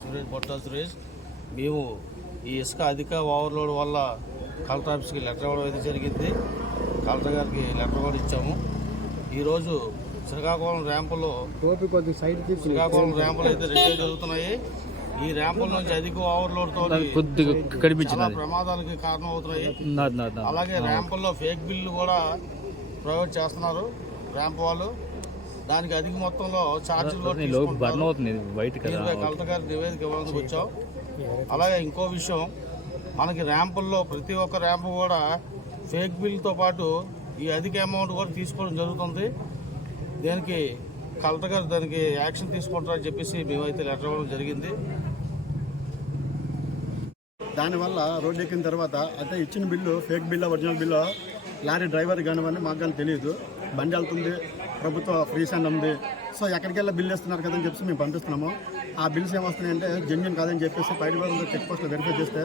సురేష్ పొట్ట సురేష్ మేము ఈ ఇసుక అధిక ఓవర్లోడ్ వల్ల కలెక్టర్ ఆఫీస్కి లెటర్ ఇవ్వడం అయితే జరిగింది. కలెక్టర్ గారికి లెటర్ కూడా ఇచ్చాము. ఈరోజు శ్రీకాకుళం ర్యాంపులో టోపీ కొద్దిగా సైడ్ తీసి శ్రీకాకుళం ర్యాంపులు అయితే రెండే జరుగుతున్నాయి. ఈ ర్యాంపుల నుంచి అధిక ఓవర్లోడ్తో కొద్దిగా చాలా కనిపించినది ప్రమాదాలకి కారణం అవుతున్నాయి. అలాగే ర్యాంపుల్లో ఫేక్ బిల్లు కూడా ప్రొవైడ్ చేస్తున్నారు ర్యాంప్ వాళ్ళు. దానికి అధిక మొత్తంలో ఛార్జీలు లోపు బర్న్ అవుతుంది ఇది వైట్ కదా. దీనిపై కలెక్టర్ గారి నివేదిక ఇవ్వడానికి వచ్చాం. అలాగే ఇంకో విషయం మనకి ర్యాంపుల్లో ప్రతి ఒక్క ర్యాంపు కూడా ఫేక్ బిల్తో పాటు ఈ అధిక అమౌంట్ కూడా తీసుకోవడం జరుగుతుంది. దీనికి కలెక్టర్ గారు దానికి యాక్షన్ తీసుకుంటారని చెప్పేసి మేమైతే లెటర్ ఇవ్వడం జరిగింది. దానివల్ల రోడ్డు ఎక్కిన తర్వాత అంటే ఇచ్చిన bill fake bill original bill lorry driver కానివ్వండి మాకు కానీ తెలియదు. బండి వెళ్తుంది ప్రభుత్వ ఫ్రీ సెండ్ ఉంది. సో ఎక్కడికెళ్ళి బిల్లు ఇస్తున్నారు కదని చెప్పి మేము పంపిస్తున్నాము. ఆ బిల్స్ ఏమొస్తున్నాయంటే జెన్యున్ కాదని చెప్పేసి బయట వారు చెక్ పోస్ట్లో వెరిఫై చేస్తే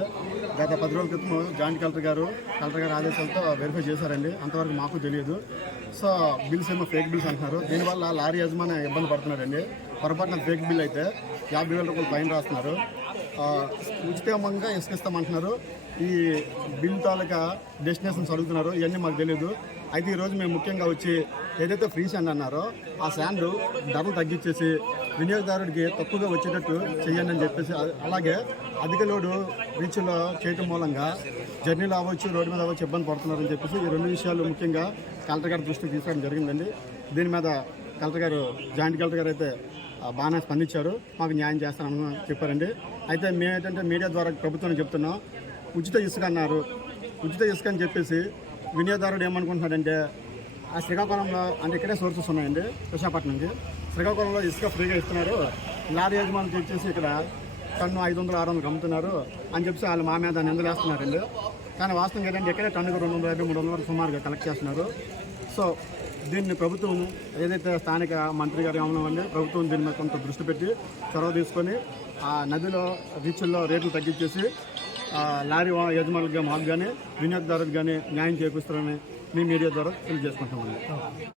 గత పది రోజుల క్రితం జాయింట్ కలెక్టర్ గారు కలెక్టర్ గారి ఆదేశాలతో వెరిఫై చేశారండి. అంతవరకు మాకు తెలియదు. సో బిల్స్ ఏమో ఫేక్ బిల్స్ అంటున్నారు. దీనివల్ల లారీ యజమాని ఇబ్బంది పడుతున్నాడండి పొరపాటున ఫేక్ బిల్ అయితే యాభై వేల రూపాయలు ఫైన్ రాస్తున్నారు. ఉచితమంగా ఉచితంగా ఇసుకిస్తామంటున్నారు. ఈ బిల్ తాలూకా డెస్టినేషన్స్ అడుగుతున్నారు. ఇవన్నీ మాకు తెలియదు అయితే ఈరోజు మేము ముఖ్యంగా వచ్చి ఏదైతే ఫ్రీ శాండ్ అన్నారో ఆ శాండ్ ధరలు తగ్గించేసి వినియోగదారుడికి తక్కువగా వచ్చేటట్టు చేయండి అని చెప్పేసి అలాగే అధిక లోడు రీచ్లో చేయటం మూలంగా జర్నీలో అవ్వచ్చు రోడ్డు మీద అవ్వచ్చు ఇబ్బంది పడుతున్నారని చెప్పేసి ఈ రెండు విషయాలు ముఖ్యంగా కలెక్టర్ గారి దృష్టికి తీసుకోవడం జరిగిందండి. దీని మీద కలెక్టర్ గారు జాయింట్ కలెక్టర్ గారు అయితే బాగానే స్పందించారు. మాకు న్యాయం చేస్తానని చెప్పారండి. అయితే మేమేంటంటే మీడియా ద్వారా ప్రభుత్వం చెప్తున్నాం ఉచిత ఇసుక అన్నారు. ఉచిత ఇసుక అని చెప్పేసి వినియోగదారుడు ఏమనుకుంటున్నాడంటే ఆ శ్రీకాకుళంలో అంటే ఇక్కడే సోర్సెస్ ఉన్నాయండి. విశాఖపట్నంకి. శ్రీకాకుళంలో ఇసుక ఫ్రీగా ఇస్తున్నారు. లారీ యజమానికి వచ్చేసి ఇక్కడ టన్ను ఐదు వందలు ఆరు వందలు అమ్ముతున్నారు. అని చెప్పి వాళ్ళు మా మీద నిందలేస్తున్నారండి కానీ వాస్తవం ఏంటంటే ఇక్కడే టన్నుకు రెండు వందల యాభై మూడు వందల వరకు సుమారుగా కలెక్ట్ చేస్తున్నారు. సో దీన్ని ప్రభుత్వం ఏదైతే స్థానిక మంత్రి గారు ఏమన్నామండి ప్రభుత్వం దీని మీద కొంత దృష్టి పెట్టి చొరవ తీసుకొని ఆ నదిలో రీచ్ల్లో రేట్లు తగ్గించేసి లారీ వా- యజమానులకు మాకు కానీ వినియోగదారులకు కానీ న్యాయం చేకూరుస్తారని మీ మీడియా ద్వారా తెలియజేసుకుంటామండి